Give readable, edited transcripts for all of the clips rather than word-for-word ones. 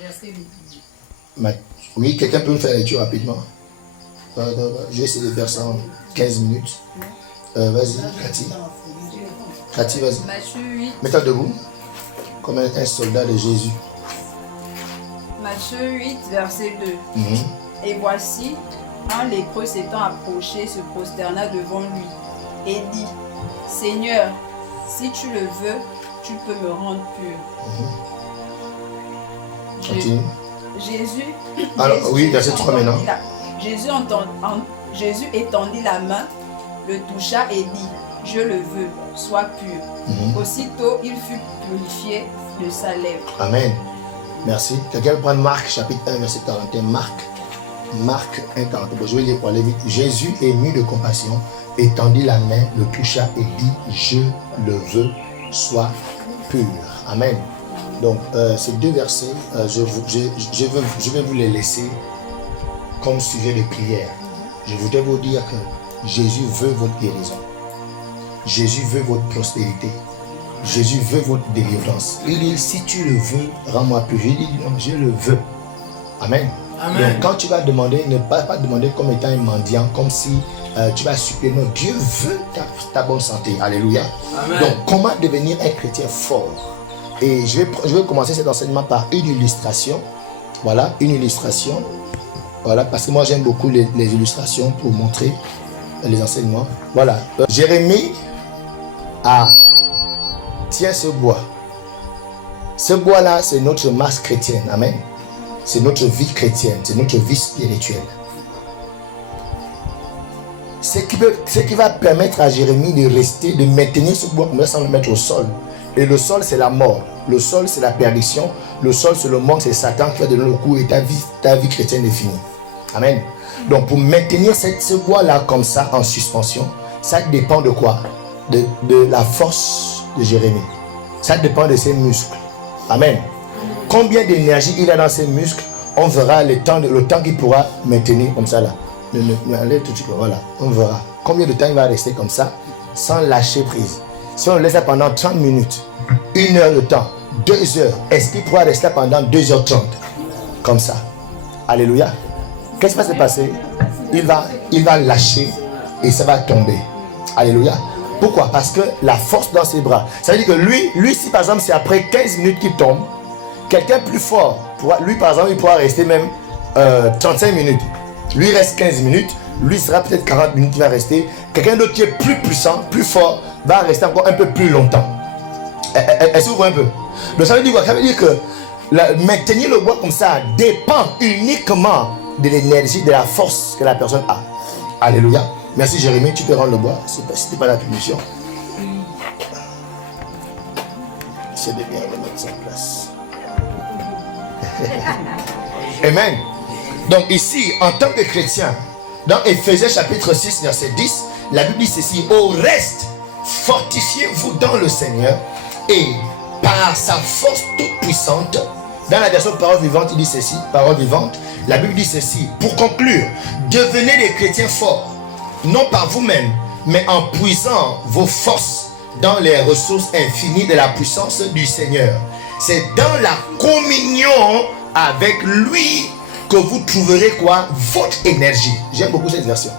verset 8. Oui, quelqu'un peut me faire la lecture rapidement. Je vais essayer de faire ça en 15 minutes. Vas-y, Cathy. Cathy, vas-y. Matthieu 8. Mets-toi debout, comme un soldat de Jésus. Matthieu 8, verset 2. Et voici, un lépreux s'étant approché se prosterna devant lui et dit, Seigneur, si tu le veux, tu peux me rendre pur. Jésus. Alors, oui, verset 3 maintenant. Jésus étendit la main, le toucha et dit, je le veux, sois pur. Aussitôt, il fut purifié de sa lèvre. Amen. Merci. Quelqu'un peut prendre Marc, chapitre 1, verset 41. Marc 1, 41. Je vais lire pour aller vite. Jésus, ému de compassion, étendit la main, le toucha et dit, je le veux, sois pur. Amen. Donc, ces deux versets, je vais vous les laisser comme sujet de prière. Je voudrais vous dire que Jésus veut votre guérison. Jésus veut votre prospérité. Jésus veut votre délivrance. Il dit, si tu le veux, rends-moi pur. Je dis, non, je le veux. Amen. Amen. Donc, quand tu vas demander, ne pas demander comme étant un mendiant, comme si tu vas supplier. Non, Dieu veut ta bonne santé. Alléluia. Amen. Donc, comment devenir un chrétien fort? Et je vais commencer cet enseignement par une illustration. Voilà, une illustration. Voilà, parce que moi j'aime beaucoup les illustrations pour montrer les enseignements. Voilà, Jérémie tient ce bois. Ce bois-là, c'est notre masse chrétienne. Amen. C'est notre vie chrétienne, c'est notre vie spirituelle. Ce qui va permettre à Jérémie de rester, de maintenir ce bois sans le mettre au sol. Et le sol, c'est la mort. Le sol, c'est la perdition. Le sol, c'est le manque, c'est Satan qui va donner le coup et ta vie chrétienne est finie. Amen. Donc, pour maintenir ce bois-là comme ça, en suspension, ça dépend de quoi? De la force de Jérémie. Ça dépend de ses muscles. Amen. Combien d'énergie il a dans ses muscles, on verra le temps qu'il pourra maintenir comme ça là. Allez tout de suite, voilà, on verra. Combien de temps il va rester comme ça, sans lâcher prise. Si on le laisse là pendant 30 minutes, 1 heure de temps, 2 heures, est-ce qu'il pourra rester là pendant 2h30? Comme ça. Alléluia. Qu'est-ce qui va se passer? Il va lâcher et ça va tomber. Alléluia. Pourquoi? Parce que la force dans ses bras. Ça veut dire que lui si par exemple c'est après 15 minutes qu'il tombe, quelqu'un plus fort, lui par exemple il pourra rester même 35 minutes. Lui reste 15 minutes, lui sera peut-être 40 minutes qui va rester. Quelqu'un d'autre qui est plus puissant, plus fort, va rester encore un peu plus longtemps. Est-ce que vous voyez un peu? Donc ça veut dire quoi? Ça veut dire que maintenir le bois comme ça dépend uniquement de l'énergie, de la force que la personne a. Alléluia. Merci Jérémie, tu peux rendre le bois. C'était pas la punition. C'est de bien de mettre ça en place. Amen. Donc ici, en tant que chrétien, dans Éphésiens chapitre 6, verset 10, la Bible dit ceci: au reste, fortifiez-vous dans le Seigneur et par sa force toute puissante. Dans la version parole vivante, il dit ceci, parole vivante, la Bible dit ceci: pour conclure, devenez des chrétiens forts, non par vous-même, mais en puisant vos forces dans les ressources infinies de la puissance du Seigneur. C'est dans la communion avec lui que vous trouverez quoi? Votre énergie. J'aime beaucoup cette version.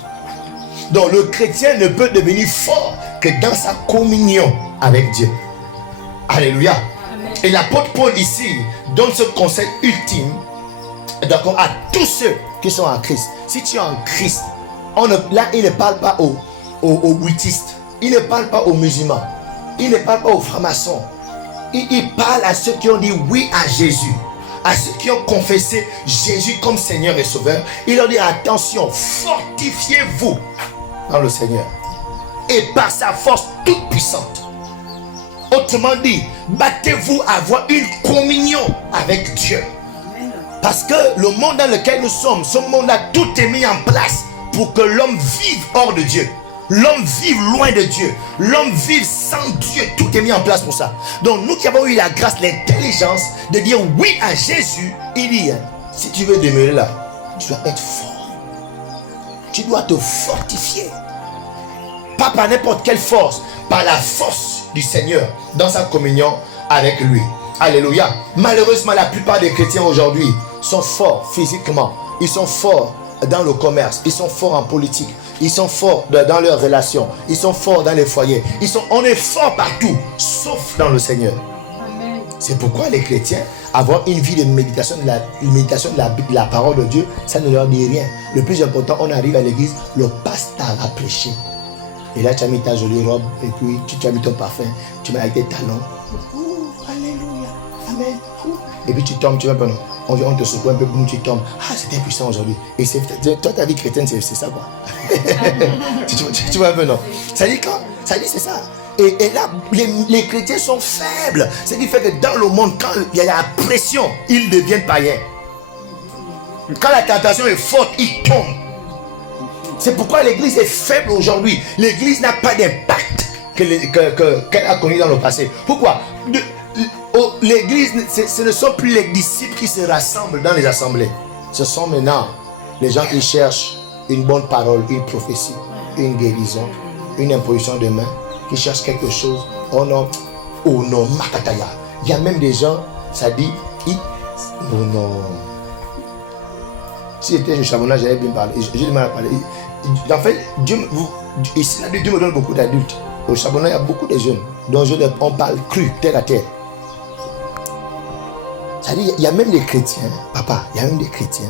Donc le chrétien ne peut devenir fort que dans sa communion avec Dieu. Alléluia. Amen. Et l'apôtre Paul ici donne ce conseil ultime à tous ceux qui sont en Christ. Si tu es en Christ, là il ne parle pas aux bouddhistes, il ne parle pas aux musulmans, il ne parle pas aux francs-maçons. Il parle à ceux qui ont dit oui à Jésus, à ceux qui ont confessé Jésus comme Seigneur et Sauveur. Il leur dit attention, fortifiez-vous dans le Seigneur et par sa force toute puissante. Autrement dit, battez-vous à avoir une communion avec Dieu. Parce que le monde dans lequel nous sommes, ce monde-là, tout est mis en place pour que l'homme vive hors de Dieu. L'homme vive loin de Dieu. L'homme vive sans Dieu. Tout est mis en place pour ça. Donc nous qui avons eu la grâce, l'intelligence de dire oui à Jésus, il dit, si tu veux demeurer là, tu dois être fort. Tu dois te fortifier. Pas par n'importe quelle force, par la force du Seigneur dans sa communion avec lui. Alléluia. Malheureusement, la plupart des chrétiens aujourd'hui sont forts physiquement. Ils sont forts dans le commerce. Ils sont forts en politique. Ils sont forts dans leurs relations. Ils sont forts dans les foyers. On est forts partout, sauf dans le Seigneur. Amen. C'est pourquoi les chrétiens, avoir une vie de méditation de la parole de Dieu, ça ne leur dit rien. Le plus important, on arrive à l'église, le pasteur a prêché. Et là, tu as mis ta jolie robe, et puis tu as mis ton parfum, tu mets avec tes talons. Alléluia. Amen. Et puis tu tombes, tu vas pas, on te secoue un peu, boum, tu tombes. Ah, c'était puissant aujourd'hui. Et toi, ta vie chrétienne, c'est ça, quoi. tu vois un peu, non? Ça dit quand? Ça dit, c'est ça. Et là, les chrétiens sont faibles. Ce qui fait que dans le monde, quand il y a la pression, ils deviennent païens. Quand la tentation est forte, ils tombent. C'est pourquoi l'église est faible aujourd'hui. L'église n'a pas d'impact qu'elle a connu dans le passé. Pourquoi? L'église, ce ne sont plus les disciples qui se rassemblent dans les assemblées. Ce sont maintenant les gens qui cherchent une bonne parole, une prophétie, une guérison, une imposition de main, qui cherchent quelque chose. Oh non, Makataya. Il y a même des gens, ça dit, oh non. Si j'étais chez Chabona, j'allais bien parler. J'ai du mal à parler. En fait, Dieu me donne beaucoup d'adultes. Au Chabona, il y a beaucoup de jeunes dont on parle cru, terre à terre. C'est-à-dire, il y a même des chrétiens, papa, il y a même des chrétiens.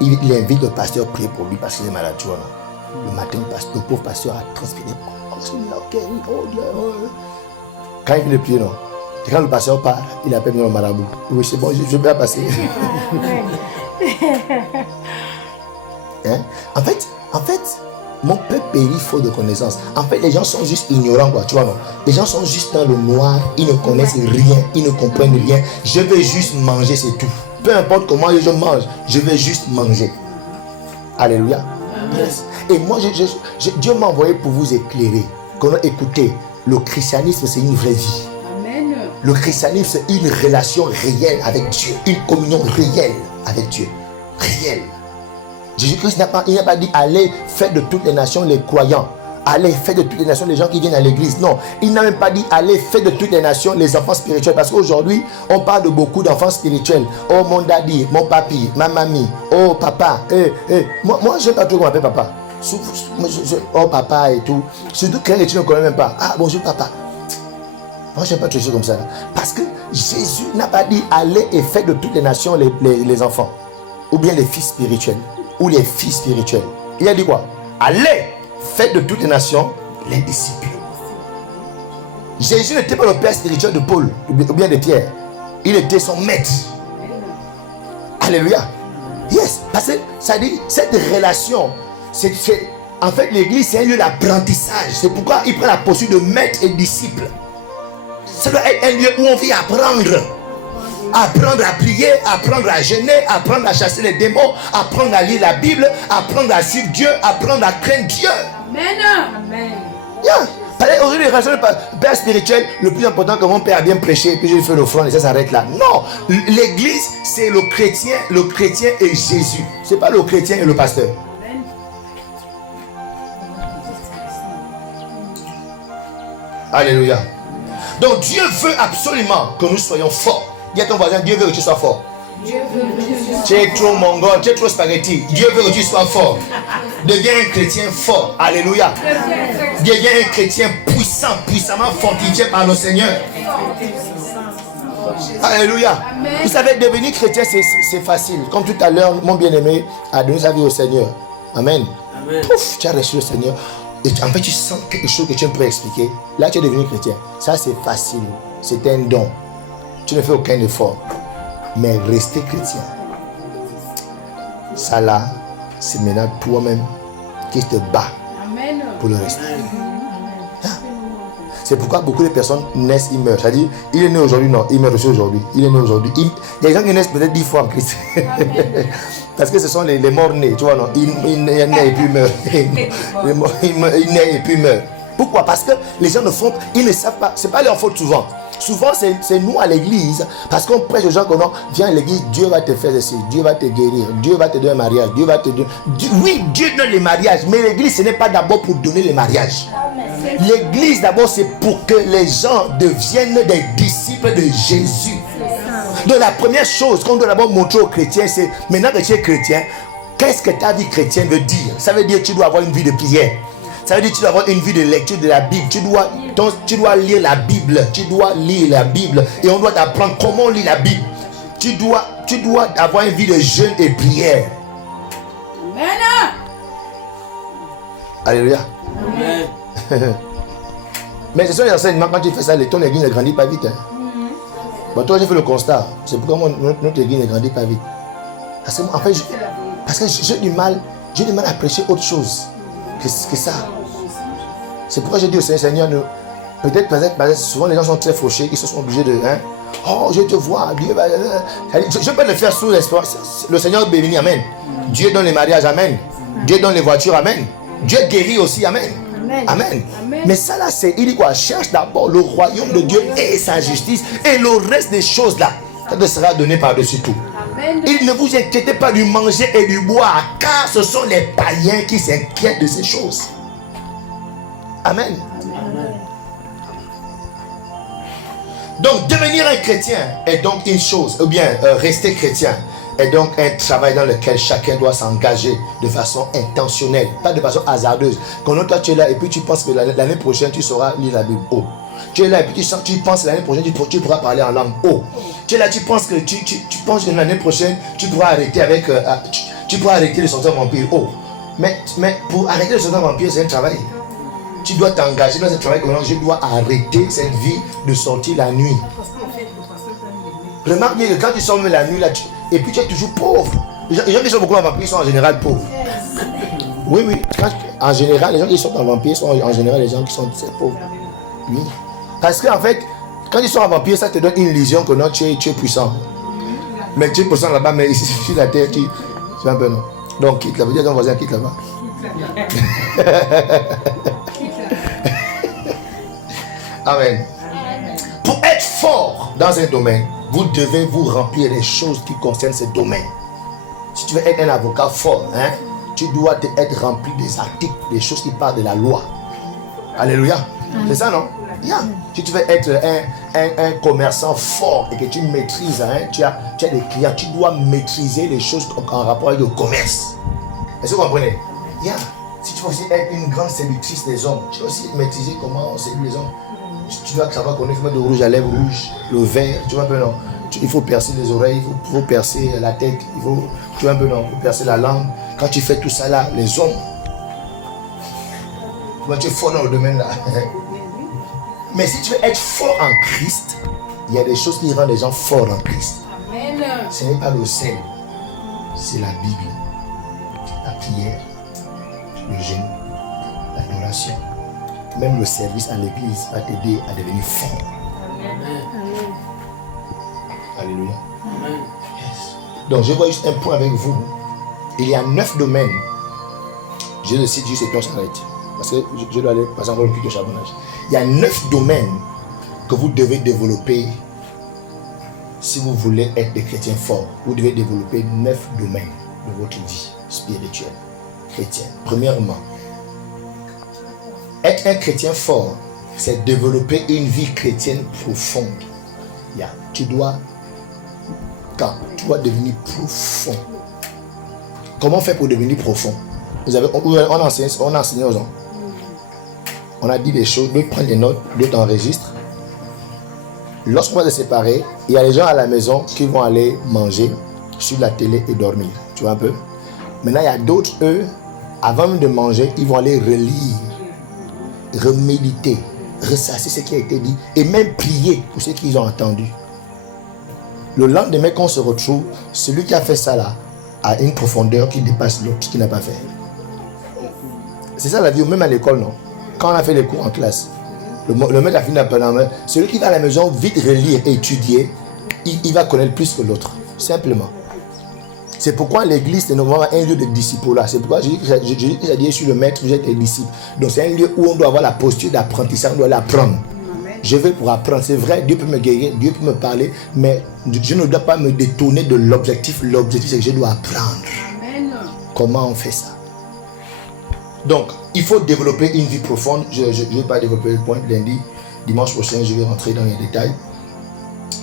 Il invite le pasteur à prier pour lui parce qu'il est malade, tu vois. Le matin, le pauvre pasteur a transpiré. Quand il vient de prier, non. Et quand le pasteur part, il appelle le marabout. Oui, c'est bon, je vais bien passer. Hein? En fait, mon peuple périt faute de connaissance. En fait, les gens sont juste ignorants, quoi, tu vois, non? Les gens sont juste dans le noir, ils ne connaissent rien, ils ne comprennent rien. Je veux juste manger, c'est tout. Peu importe comment je mange, je veux juste manger. Alléluia. Yes. Et moi, Dieu m'a envoyé pour vous éclairer. Écoutez, le christianisme, c'est une vraie vie. Amen. Le christianisme, c'est une relation réelle avec Dieu, une communion réelle avec Dieu. Réelle. Jésus-Christ n'a pas dit allez faire de toutes les nations les croyants. Allez faire de toutes les nations les gens qui viennent à l'église. Non, il n'a même pas dit allez faire de toutes les nations les enfants spirituels. Parce qu'aujourd'hui, on parle de beaucoup d'enfants spirituels. Oh mon daddy, mon papi, ma mamie, oh papa. Moi je n'aime pas trop qu'on m'appelle papa. Oh papa et tout. Surtout quand tu ne connais même pas. Ah bonjour papa. Moi je n'aime pas trop comme ça. Parce que Jésus n'a pas dit allez et faire de toutes les nations les enfants. Ou bien les fils spirituels. Ou les filles spirituelles. Il a dit quoi? Allez, faites de toutes les nations les disciples. Jésus n'était pas le père spirituel de Paul ou bien de Pierre. Il était son maître. Alléluia. Yes, parce que ça dit, cette relation, en fait, l'église, c'est un lieu d'apprentissage. C'est pourquoi il prend la posture de maître et disciple. Ça doit être un lieu où on vient apprendre. Apprendre à prier, apprendre à jeûner, apprendre à chasser les démons, apprendre à lire la Bible, apprendre à suivre Dieu, apprendre à craindre Dieu. Amen. Amen. Yeah. Aujourd'hui, les relations de père spirituel, le plus important que mon père a bien prêché, et puis je lui fais l'offrande et ça s'arrête là. Non, l'église, c'est le chrétien et Jésus. C'est pas le chrétien et le pasteur. Amen. Alléluia. Donc Dieu veut absolument que nous soyons forts. Dis à ton voisin, Dieu veut que tu sois fort. Tu es trop mongol, tu es trop spaghetti. Dieu veut que tu sois fort. Deviens un chrétien fort. Alléluia. Deviens un chrétien puissant, puissamment fortifié par le Seigneur. Alléluia. Amen. Vous savez, devenir chrétien, c'est facile. Comme tout à l'heure, mon bien-aimé a donné sa vie au Seigneur. Amen. Amen. Pouf, tu as reçu le Seigneur. Et en fait, tu sens quelque chose que tu ne peux expliquer. Là, tu es devenu chrétien. Ça, c'est facile. C'est un don. Tu ne fais aucun effort. Mais rester chrétien, ça là, c'est maintenant toi-même qui te bats pour le rester. Ah. C'est pourquoi beaucoup de personnes naissent, ils meurent. C'est-à-dire, il est né aujourd'hui, non, il meurt aussi aujourd'hui. Il est né aujourd'hui. Il y a des gens qui naissent peut-être 10 fois en Christ. Parce que ce sont les morts nés, tu vois, non. Il naît et puis meurt. Il naît et puis meurt. Pourquoi? Parce que les gens ne font, ils ne savent pas, c'est pas leur faute souvent. souvent c'est nous à l'église, parce qu'on prêche aux gens que non, viens à l'église, Dieu va te faire ceci, Dieu va te guérir, Dieu va te donner un mariage, Dieu va te donner... Oui, Dieu donne les mariages, mais l'église ce n'est pas d'abord pour donner les mariages. L'église d'abord c'est pour que les gens deviennent des disciples de Jésus. Donc la première chose qu'on doit d'abord montrer aux chrétiens, c'est maintenant que tu es chrétien, qu'est-ce que ta vie chrétienne veut dire? Ça veut dire que tu dois avoir une vie de prière. Ça veut dire que tu dois avoir une vie de lecture de la Bible. Tu dois lire la Bible. Tu dois lire la Bible. Et on doit t'apprendre comment lire la Bible. Tu dois avoir une vie de jeûne et prière. Amen. Alléluia. Amen. Mais ce sont les enseignements, quand tu fais ça, ton église ne grandit pas vite. Hein. Bon, toi, j'ai fait le constat. C'est pourquoi notre église ne grandit pas vite. Parce que, en fait, j'ai du mal à prêcher autre chose que ça. C'est pourquoi j'ai dit au Seigneur, peut-être souvent les gens sont très fauchés, ils se sont obligés de... Hein, oh, je te vois, Dieu va... Je peux le faire sous l'espoir. Le Seigneur bénit, amen. Dieu donne les mariages, amen. Dieu donne les voitures, amen. Dieu guérit aussi, amen. Amen. Mais ça là, il dit quoi? Cherche d'abord le royaume de Dieu et sa justice, et le reste des choses là, ça te sera donné par-dessus tout. Il ne vous inquiétez pas du manger et du boire, car ce sont les païens qui s'inquiètent de ces choses. Amen. Donc devenir un chrétien est donc une chose, ou bien rester chrétien est donc un travail dans lequel chacun doit s'engager de façon intentionnelle, pas de façon hasardeuse. Quand toi tu es là et puis tu penses que l'année prochaine tu sauras lire la Bible. Oh. Tu es là et puis tu penses que l'année prochaine tu pourras parler en langue. Oh. Tu es là, tu penses que penses que l'année prochaine tu pourras arrêter avec tu pourras arrêter le sortir vampire. Oh. Mais pour arrêter le sortir vampire, c'est un travail. Tu dois t'engager dans ce travail. Je dois arrêter cette vie de sortir la nuit. Remarque bien que quand tu sors même la nuit là, et puis tu es toujours pauvre. Les gens qui sont beaucoup en vampire sont en général pauvres. Oui. En général, les gens qui sont en vampire sont en général les gens qui sont très pauvres. Oui. Parce qu'en fait, quand ils sont en vampire, ça te donne une illusion que non, tu es puissant. Mais tu es puissant là-bas, mais ici sur la terre, tu es un peu non. Donc quitte là-bas, dis à ton voisin, quitte là-bas. Amen. Pour être fort dans un domaine, vous devez vous remplir des choses qui concernent ce domaine. Si tu veux être un avocat fort, hein, tu dois être rempli des articles, des choses qui parlent de la loi. Alléluia. C'est ça, non? Yeah. Si tu veux être un commerçant fort et que tu maîtrises, hein, tu as des clients, tu dois maîtriser les choses en rapport avec le commerce. Est-ce que vous comprenez? Yeah. Si tu veux aussi être une grande séductrice des hommes, tu dois aussi maîtriser comment on séduit les hommes. Tu dois savoir qu'on est de rouge à lèvres rouge, le vert, tu vois un peu non. Il faut percer les oreilles, il faut percer la tête, tu vois un peu non, il faut percer la langue. Quand tu fais tout ça là, les hommes, tu es fort dans le domaine là. Mais si tu veux être fort en Christ, il y a des choses qui rendent les gens forts en Christ. Amen. Ce n'est pas le sel, c'est la Bible, la prière, le jeûne, l'adoration. Même le service à l'église va t'aider à devenir fort. Amen. Alléluia. Amen. Yes. Donc je vois juste un point avec vous. Il y a 9 domaines. Je le cite juste et puis on s'arrête. Parce que je dois aller passer encore le culte de charbonnage. Il y a 9 domaines que vous devez développer si vous voulez être des chrétiens forts. Vous devez développer 9 domaines de votre vie spirituelle, chrétienne. Premièrement, être un chrétien fort, c'est développer une vie chrétienne profonde. Yeah. Tu dois devenir profond. Comment faire pour devenir profond? On a enseigné aux gens. On a dit des choses, d'autres prennent des notes, d'autres enregistrent. Lorsqu'on va se séparer, il y a les gens à la maison qui vont aller manger sur la télé et dormir. Tu vois un peu? Maintenant, il y a d'autres, eux, avant même de manger, ils vont aller relire, reméditer, ressasser ce qui a été dit et même prier pour ce qu'ils ont entendu. Le lendemain, quand on se retrouve, celui qui a fait ça là a une profondeur qui dépasse l'autre qui n'a pas fait. C'est ça la vie, même à l'école, non? Quand on a fait les cours en classe, le maître a fini d'apprendre. Celui qui va à la maison vite relire et étudier, il va connaître plus que l'autre. Simplement. C'est pourquoi l'église est normalement un lieu de disciple-là. C'est pourquoi j'ai dit sur le maître, vous êtes des disciples. Donc c'est un lieu où on doit avoir la posture d'apprentissage, on doit l'apprendre. Je vais pour apprendre. C'est vrai, Dieu peut me guérir, Dieu peut me parler, mais je ne dois pas me détourner de l'objectif. L'objectif, c'est que je dois apprendre. Amen. Comment on fait ça? Donc, il faut développer une vie profonde. Je ne vais pas développer le point lundi. Dimanche prochain, je vais rentrer dans les détails.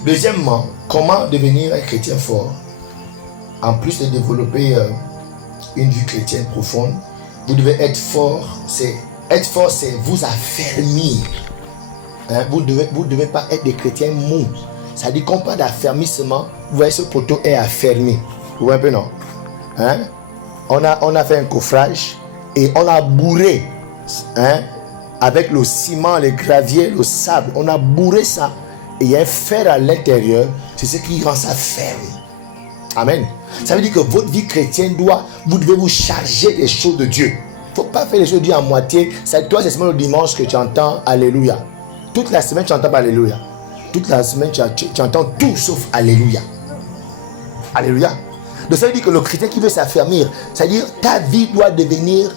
Deuxièmement, comment devenir un chrétien fort? En plus de développer une vie chrétienne profonde, vous devez être fort. Être fort, c'est vous affermir. Hein? Vous ne devez pas être des chrétiens mous. Ça dit qu'on parle d'affermissement. Vous voyez, ce poteau est affermi. Vous voyez un peu, non? Hein? On a fait un coffrage et on a bourré, hein, avec le ciment, le gravier, le sable. On a bourré ça. Et il y a un fer à l'intérieur. C'est ce qui rend ça ferme. Amen. Ça veut dire que votre vie chrétienne vous devez vous charger des choses de Dieu. Il ne faut pas faire les choses de Dieu à moitié. Toi, c'est seulement le dimanche que tu entends Alléluia. Toute la semaine, tu n'entends pas Alléluia. Toute la semaine, tu entends tout sauf Alléluia. Alléluia. Donc ça veut dire que le chrétien qui veut s'affermir, c'est-à-dire ta vie doit devenir,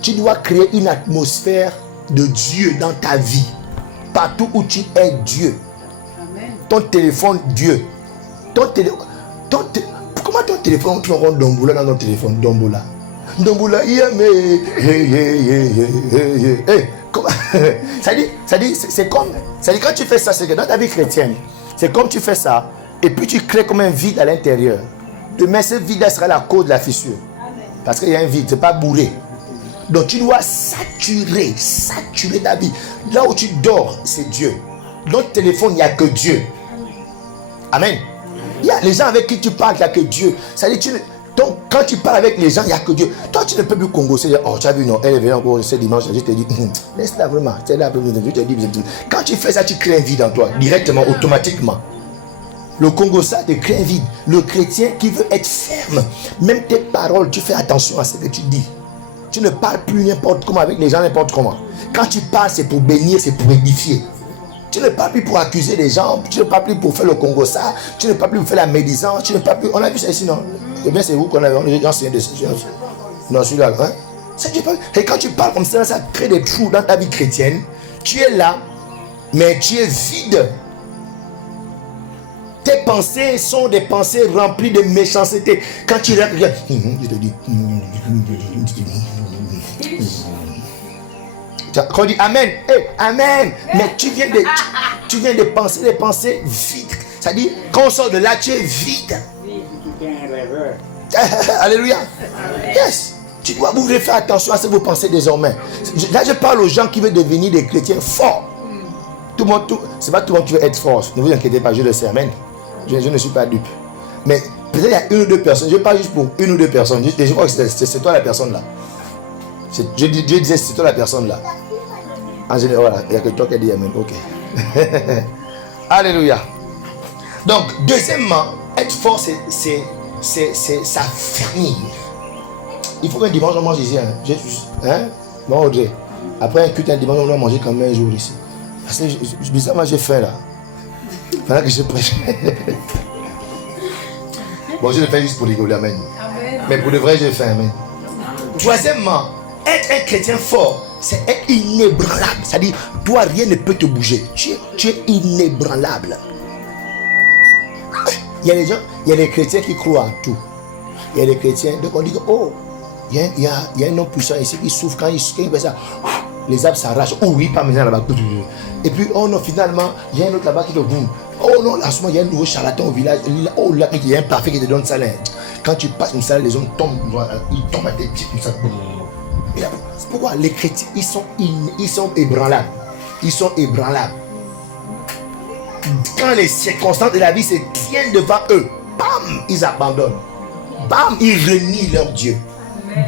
tu dois créer une atmosphère de Dieu dans ta vie. Partout où tu es, Dieu. Amen. Ton téléphone, Dieu. Comment ton téléphone, tu rencontres Domboula dans ton téléphone? Domboula, yeah, mais ça dit, c'est comme, ça dit quand tu fais ça, c'est que dans ta vie chrétienne, c'est comme tu fais ça, et puis tu crées comme un vide à l'intérieur. Demain, ce vide sera la cause de la fissure. Parce qu'il y a un vide, c'est pas bourré. Donc tu dois saturer ta vie. Là où tu dors, c'est Dieu. Dans ton téléphone, il n'y a que Dieu. Amen. Il y a les gens avec qui tu parles, il n'y a que Dieu. Ça dit, donc quand tu parles avec les gens, il n'y a que Dieu. Toi, tu ne peux plus congosser. Oh, tu as vu, non, elle est venue encore ce dimanche. Je te dis, laisse-la vraiment. Je te dis, quand tu fais ça, tu crées un vide en toi, directement, automatiquement. Le Congo, ça te crée un vide. Le chrétien qui veut être ferme, même tes paroles, tu fais attention à ce que tu dis. Tu ne parles plus n'importe comment avec les gens, n'importe comment. Quand tu parles, c'est pour bénir, c'est pour édifier. Tu ne parles plus pour accuser les gens, tu ne parles plus pour faire le Congo ça, tu ne parles plus pour faire la médisance, tu ne parles plus. On a vu ça ici, non? Eh bien, c'est vous qu'on a vu, on est enseigné de ces choses. Non, celui-là, hein? Ça, et quand tu parles comme ça crée des trous dans ta vie chrétienne. Tu es là, mais tu es vide. Tes pensées sont des pensées remplies de méchanceté. Quand tu regardes, je te dis. Quand on dit Amen, hey, Amen, mais tu viens de penser des pensées vides. C'est-à-dire, quand on sort de là, tu es vide. Alléluia. Yes. Tu dois vous faire attention à ce que vous pensez désormais. Là, je parle aux gens qui veulent devenir des chrétiens forts. Tout le monde, c'est pas tout le monde qui veut être fort. Ne vous inquiétez pas, je le sais. Amen. Je ne suis pas dupe. Mais peut-être il y a une ou deux personnes. Je parle juste pour une ou deux personnes. Je crois que c'est toi la personne là. Je disais c'est toi la personne là. En général, voilà, il n'y a que toi qui as dit Amen. Ok. Alléluia. Donc, deuxièmement, être fort, c'est s'affermir. Il faut qu'un dimanche on mange ici. Hein? Bon, Audrey. Après un culte, un dimanche, on doit manger quand même un jour ici. Parce que bizarrement, j'ai faim là. Voilà que je prêche. Bon, je le fais juste pour rigoler, amen. Mais pour de vrai, j'ai faim, amen. Troisièmement, être un chrétien fort, c'est être inébranlable. C'est-à-dire, toi, rien ne peut te bouger. Tu es inébranlable. Il y a des gens, il y a des chrétiens qui croient à tout. Il y a des chrétiens, donc on dit que, oh, il y a un homme puissant ici qui souffre quand il fait ça. Les arbres s'arrachent. Oh oui, pas maintenant là-bas. Et puis, oh non, finalement, il y a un autre là-bas qui te boum. Oh non, en ce moment, il y a un nouveau charlatan au village. Oh là, il y a un parfait qui te donne ça. Quand tu passes une salle, les hommes tombent. Ils tombent à tes pieds comme ça. C'est pourquoi les chrétiens, ils sont ébranlables. Ils sont ébranlables. Quand les circonstances de la vie se tiennent devant eux, bam, ils abandonnent. Bam, ils renient leur Dieu.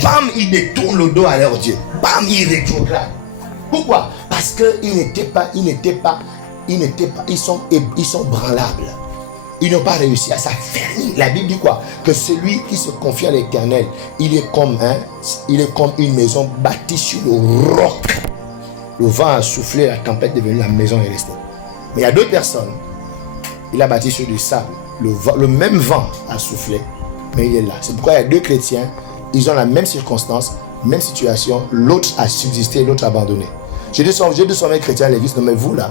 Bam, ils détournent le dos à leur Dieu. Bam, ils rétrogradent. Pourquoi? Parce qu'ils sont branlables. Ils n'ont pas réussi à s'affermir. La Bible dit quoi? Que celui qui se confie à l'Éternel, il est comme une maison bâtie sur le roc. Le vent a soufflé, la tempête est venue, la maison est restée. Mais il y a d'autres personnes, il a bâti sur du sable. Le même vent a soufflé, mais il est là. C'est pourquoi il y a deux chrétiens, ils ont la même circonstance, même situation. L'autre a subsisté, l'autre a abandonné. J'ai deux sommets chrétiens à l'église, mais vous là,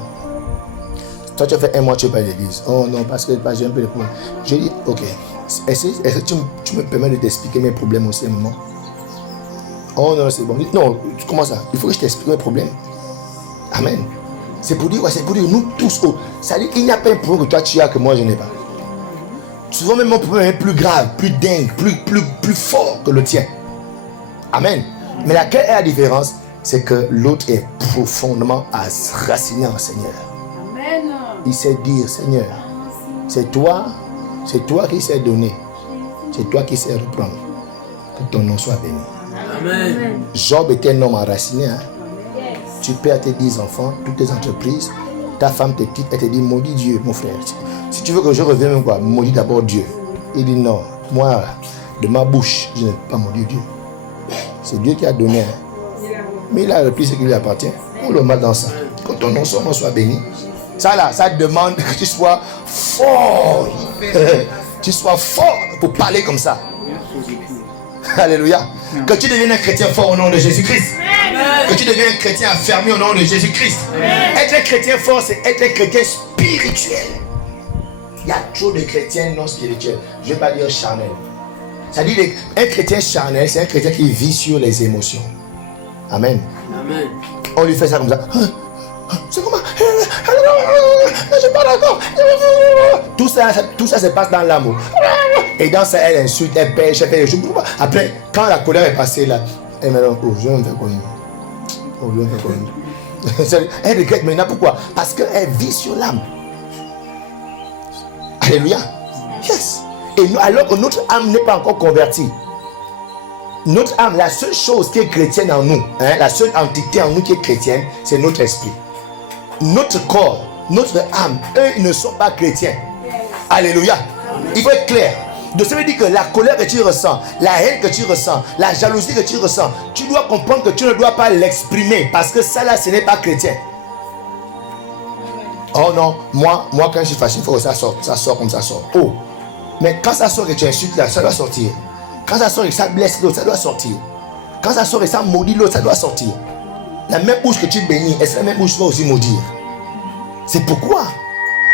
Toi, tu as fait un mois, tu es pas à l'église. Oh non, parce que j'ai un peu de problème. Je dis, ok. Est-ce que tu me permets de t'expliquer mes problèmes aussi à un moment? Oh non, c'est bon. Non, comment ça? Il faut que je t'explique mes problèmes. Amen. C'est pour dire quoi? C'est pour dire nous tous. Oh, ça dit qu'il n'y a pas un problème que toi tu as que moi je n'ai pas. Souvent même mon problème est plus grave, plus dingue, plus fort que le tien. Amen. Mais laquelle est la différence? C'est que l'autre est profondément raciné en Seigneur. Amen. Il sait dire, Seigneur, c'est toi qui sais donner. C'est toi qui sais reprendre. Que ton nom soit béni. Amen. Job était un homme enraciné. Hein? Tu perds tes 10 enfants, toutes tes entreprises. Ta femme te quitte, elle te dit, maudit Dieu, mon frère. Si tu veux que je revienne, même quoi, maudit d'abord Dieu. Il dit, non, moi, de ma bouche, je n'ai pas maudit Dieu. C'est Dieu qui a donné. Hein? Mais il a repris ce qui lui appartient. On le met dans ça. Que ton nom soit béni. Ça là, ça demande que tu sois fort. Tu sois fort pour parler comme ça. Alléluia. Que tu deviennes un chrétien fort au nom de Jésus-Christ. Que tu deviennes un chrétien affermi au nom de Jésus-Christ. Être un chrétien fort, c'est être un chrétien spirituel. Il y a trop de chrétiens non spirituels. Je ne vais pas dire charnels. Ça dit un chrétien charnel, c'est un chrétien qui vit sur les émotions. Amen. Amen. On lui fait ça comme ça. C'est comment? Je suis pas d'accord. Tout ça se passe dans l'amour. Et dans ça, elle insulte, elle pêche, elle fait des choses. Après, quand la colère est passée là, elle me dit, oh, je vais me faire connu. Oh, je vais me faire connu. Elle regrette maintenant. Pourquoi? Parce qu'elle vit sur l'âme. Alléluia. Yes. Et nous, alors que notre âme n'est pas encore convertie. Notre âme, la seule chose qui est chrétienne en nous, hein, la seule entité en nous qui est chrétienne, c'est notre esprit. Notre corps, notre âme, eux, ils ne sont pas chrétiens. Alléluia. Il faut être clair. Donc ça veut dire que la colère que tu ressens, la haine que tu ressens, la jalousie que tu ressens, tu dois comprendre que tu ne dois pas l'exprimer parce que ça là, ce n'est pas chrétien. Oh non, moi quand je suis fâché, il faut que ça sort comme ça sort. Oh, mais quand ça sort et tu insultes là, ça doit sortir. Quand ça sort et ça blesse l'autre, ça doit sortir. Quand ça sort et ça maudit l'autre, ça doit sortir. La même bouche que tu bénis, est-ce que la même bouche va aussi maudire? C'est pourquoi,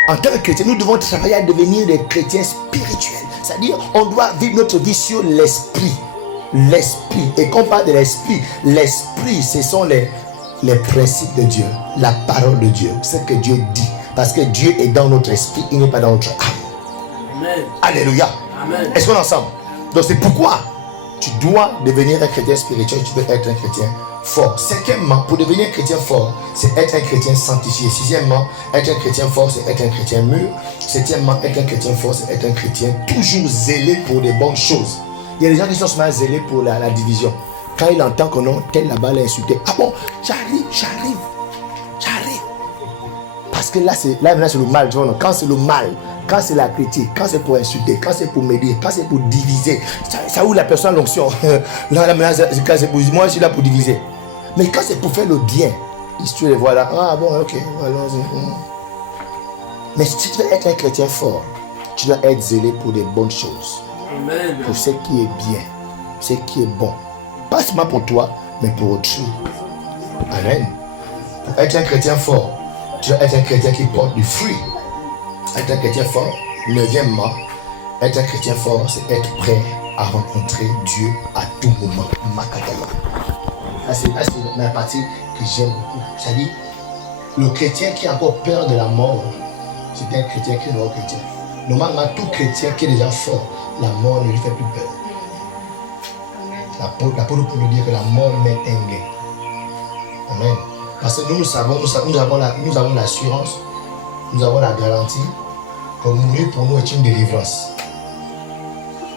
en tant que chrétien, nous devons travailler à devenir des chrétiens spirituels. C'est-à-dire, on doit vivre notre vie sur l'esprit. L'esprit. Et quand on parle de l'esprit, ce sont les principes de Dieu, la parole de Dieu, ce que Dieu dit. Parce que Dieu est dans notre esprit, il n'est pas dans notre âme. Amen. Alléluia. Amen. Est-ce qu'on est ensemble? Donc c'est pourquoi tu dois devenir un chrétien spirituel, tu veux être un chrétien fort. Cinquièmement, pour devenir un chrétien fort, c'est être un chrétien sanctifié. Sixièmement, être un chrétien fort, c'est être un chrétien mûr. Septièmement, être un chrétien fort, c'est être un chrétien toujours zélé pour les bonnes choses. Il y a des gens qui sont souvent zélés pour la division. Quand il entend que non, tel là-bas l'a insulté. Ah bon, j'arrive. Parce que là, c'est le mal. Tu vois, quand c'est le mal, quand c'est la critique, quand c'est pour insulter, quand c'est pour médire, quand c'est pour diviser, ça ouvre la personne l'onction. Là, quand c'est pour moi, je suis là pour diviser. Mais quand c'est pour faire le bien, tu les vois là. Ah bon, ok, allons-y. Mais si tu veux être un chrétien fort, tu dois être zélé pour des bonnes choses. Amen. Pour ce qui est bien, ce qui est bon. Pas seulement pour toi, mais pour autrui. Amen. Pour être un chrétien fort, tu dois être un chrétien qui porte du fruit. Être un chrétien fort, neuvièmement, être un chrétien fort, c'est être prêt à rencontrer Dieu à tout moment. C'est la partie que j'aime beaucoup. C'est-à-dire, le chrétien qui a encore peur de la mort, c'est un chrétien qui est non chrétien. Normalement, tout chrétien qui est déjà fort, la mort ne lui fait plus peur. L'apôtre pour nous dire que la mort n'est un gain. Amen. Parce que nous avons l'assurance, nous avons la garantie que mourir pour nous est une délivrance.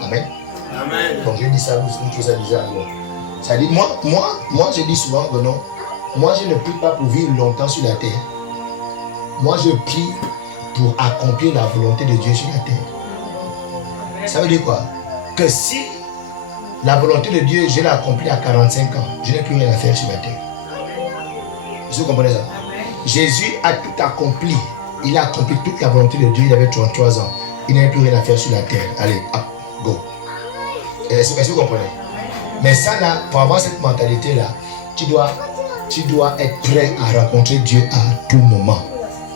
Amen. Amen. Donc je dis ça, vous trouvez ça bizarre. Ça dit, moi, je dis souvent que non. Moi, je ne prie pas pour vivre longtemps sur la terre. Moi, je prie pour accomplir la volonté de Dieu sur la terre. Amen. Ça veut dire quoi? Que si la volonté de Dieu, je l'ai accomplie à 45 ans, je n'ai plus rien à faire sur la terre. Vous comprenez ça? Amen. Jésus a tout accompli. Il a accompli toute la volonté de Dieu. Il avait 33 ans. Il n'avait plus rien à faire sur la terre. Allez, hop, go. Est-ce que vous comprenez? Mais ça là, pour avoir cette mentalité là, tu dois être prêt à rencontrer Dieu à tout moment.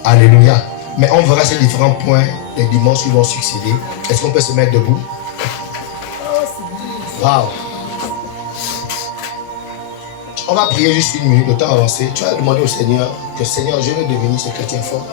Alléluia. Mais on verra ces différents points les dimanches qui vont succéder. Est-ce qu'on peut se mettre debout? Waouh! On va prier juste une minute, le temps avancé. Tu vas demander au Seigneur que Seigneur, je veux devenir ce chrétien fort.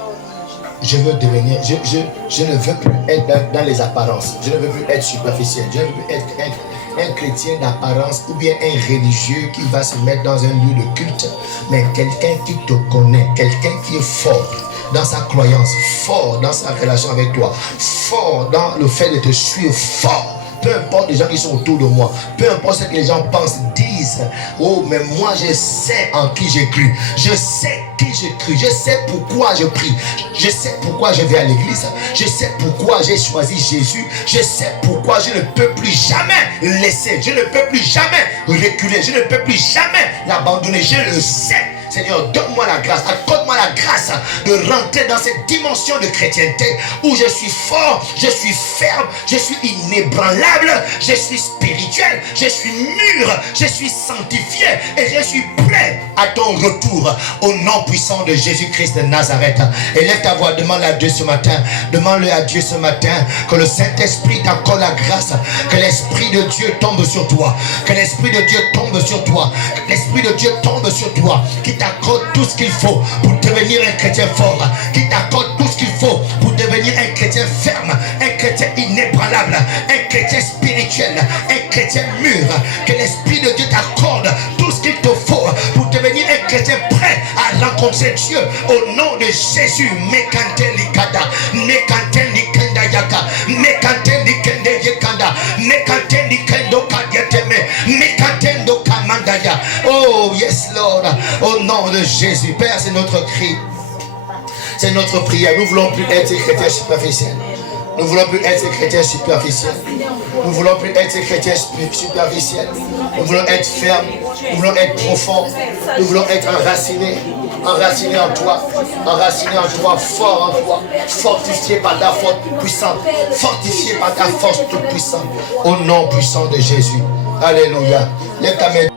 Je veux devenir, je ne veux plus être dans les apparences. Je ne veux plus être superficiel. Je ne veux plus être un chrétien d'apparence ou bien un religieux qui va se mettre dans un lieu de culte. Mais quelqu'un qui te connaît, quelqu'un qui est fort dans sa croyance, fort dans sa relation avec toi, fort dans le fait de te suivre, fort. Peu importe les gens qui sont autour de moi, peu importe ce que les gens pensent, disent, oh mais moi je sais en qui j'ai cru, je sais qui j'ai cru, je sais pourquoi je prie, je sais pourquoi je vais à l'église, je sais pourquoi j'ai choisi Jésus, je sais pourquoi je ne peux plus jamais laisser, je ne peux plus jamais reculer, je ne peux plus jamais l'abandonner, je le sais. Seigneur, donne-moi la grâce, accorde-moi la grâce de rentrer dans cette dimension de chrétienté où je suis fort, je suis ferme, je suis inébranlable, je suis spirituel, je suis mûr, je suis sanctifié et je suis prêt à ton retour au nom puissant de Jésus-Christ de Nazareth. Élève ta voix, demande à Dieu ce matin, demande-le à Dieu ce matin que le Saint-Esprit t'accorde la grâce, que l'Esprit de Dieu tombe sur toi, que l'Esprit de Dieu tombe sur toi, que l'Esprit de Dieu tombe sur toi, qui t'accorde tout ce qu'il faut pour devenir un chrétien fort, qui t'accorde tout ce qu'il faut pour devenir un chrétien ferme, un chrétien inébranlable, un chrétien spirituel, un chrétien mûr, que l'Esprit de Dieu t'accorde tout ce qu'il te faut pour devenir un chrétien prêt à rencontrer Dieu au nom de Jésus. Mekante likada, mekante likenda yaka, mekante likende yekanda, mekante likendo kadiateme, mekante ndo kamandaya. Oh yes Lord, au nom de Jésus. Père, c'est notre cri, c'est notre prière. Nous voulons plus être ces chrétiens superficiels. Nous voulons plus être ces chrétiens superficiels. Nous voulons plus être ces chrétiens superficiels. Nous voulons être fermes. Nous voulons être profonds. Nous voulons être enracinés. Enracinés en toi. Enracinés en toi. Forts en toi. Fortifiés par ta force puissante. Fortifiés par ta force toute puissante. Au nom puissant de Jésus. Alléluia. Lève ta main.